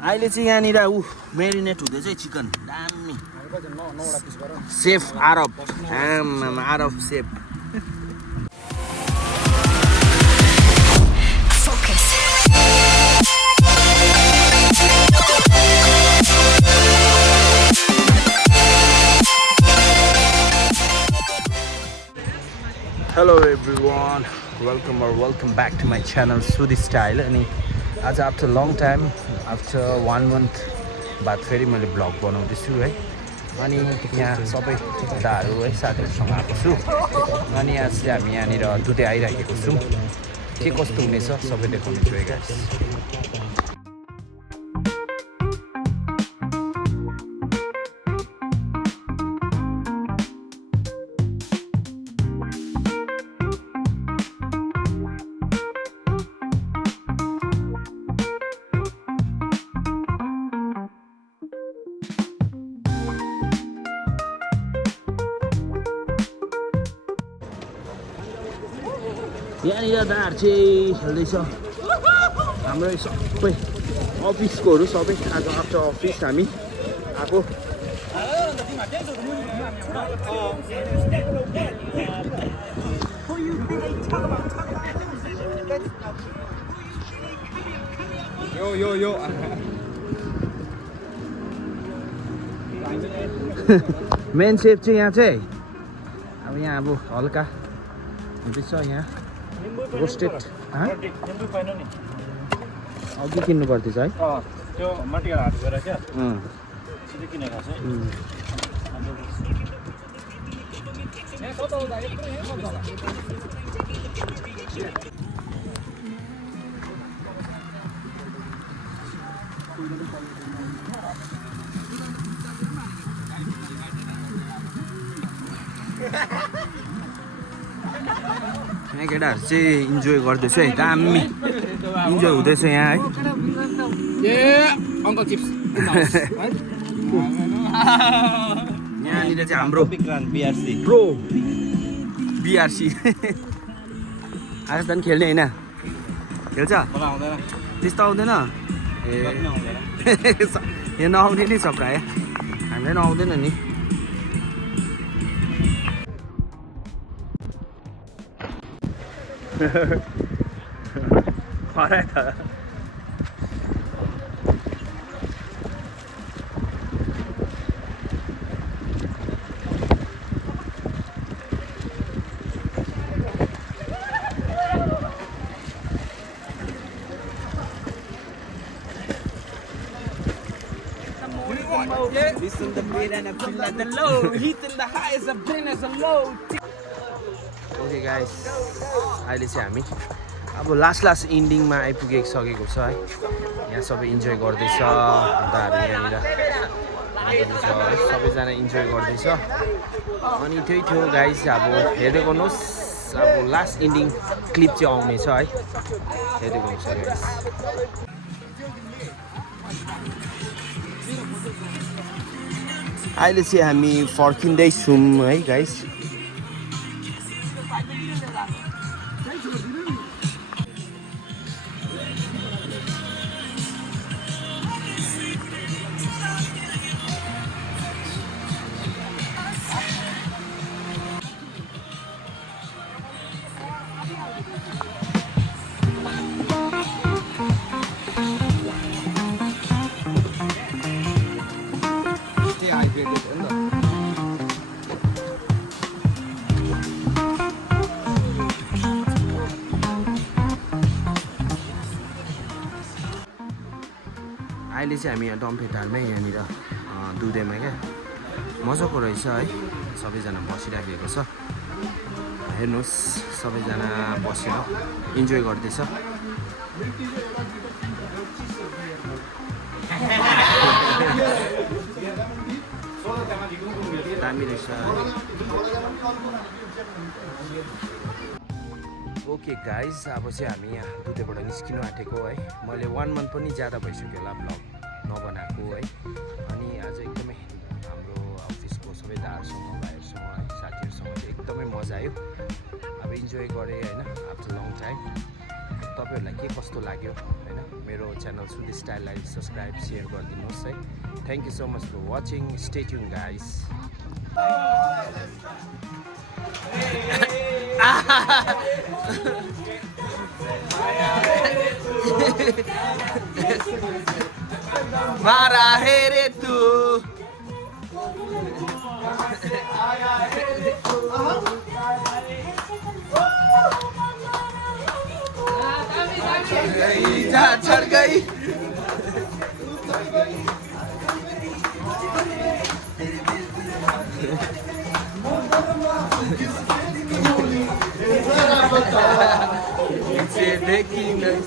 अहिले चाहिँ यहाँनिर मेरिनेट हुँदैछ चिकन दामी safe Aarab Aarab safe Hello everyone, welcome back to my channel Sudhi Style. अनि आज after long time, after 1 month बाद फेरि मैले ब्लग बनाउँदैछु है। अनि यहाँ सबै दाहरू है साथीहरूसँग आएको छु। अनि आज चाहिँ हामी यहाँनिर दुधे आइराखेको छौँ। के कस्तो हुनेछ सबै देखाउनेछु है गाइस। यहाँनिर दाहरू चाहिँ खेल्दैछ हाम्रो सबै अफिसकोहरू सबै आज आफ्टर अफिस हामी आएको यो मेन सेफ चाहिँ यहाँ चाहिँ अब यहाँ अब हल्का हुँदैछ यहाँ रोस्टेड अघि किन्नु पर्दैछ है त्यो माटीको हात गएर क्या सिधै किनेको छ यहाँ केटाहरू चाहिँ इन्जोय गर्दैछ है दामी इन्जोय हुँदैछ यहाँ है अङ्कल चिप्स यहाँनिर चाहिँ हाम्रो बिआरसी प्रो बिआरसी आज त खेल्ने होइन खेल्छ मलाई आउँदैन त्यस्तो आउँदैन ए यो नआउने नै छ प्राय हामीलाई नआउँदैन नि खरै त Listen the mid and I feel like the low. Heat in the high as a brain as a low. Okay guys अहिले चाहिँ हामी अब लास्ट इन्डिङमा आइपुगिसकेको छ है यहाँ सबै इन्जोय गर्दैछ दाहरू यहाँनिर सबैजना इन्जोय गर्दैछ अनि त्यही थियो गाइस अब हेर्दै गर्नुहोस् अब लास्ट इन्डिङ क्लिप चाहिँ आउनेछ है हेर्दै गर्नुहोस् गाइस अहिले चाहिँ हामी फर्किँदैछौँ है गाइस अहिले चाहिँ हामी यहाँ डम्फेटारमै यहाँनिर दुधेमा क्या मजाको रहेछ है सबैजना बसिराखेको छ हेर्नुहोस् सबैजना बसेर इन्जोय गर्दैछ दामी रहेछ ओके गाइज अब चाहिँ हामी यहाँ दुधेबाट निस्किनु आँटेको है मैले 1 मन्थ पनि ज्यादा भइसक्यो होला ब्लग नबनाएको है अनि आज एकदमै हाम्रो अफिसको सबै दाहरूसँग भाइहरूसँग है साथीहरूसँग एकदमै मजा आयो अब इन्जोय गरेँ होइन आफ्टर लङ टाइम तपाईँहरूलाई के कस्तो लाग्यो होइन मेरो च्यानल सुधि स्टाइललाई सब्सक्राइब सेयर गरिदिनुहोस् है thank you so much for watching stay tuned guys मारा हेरे तू जा चढ़ गई देखी नहीं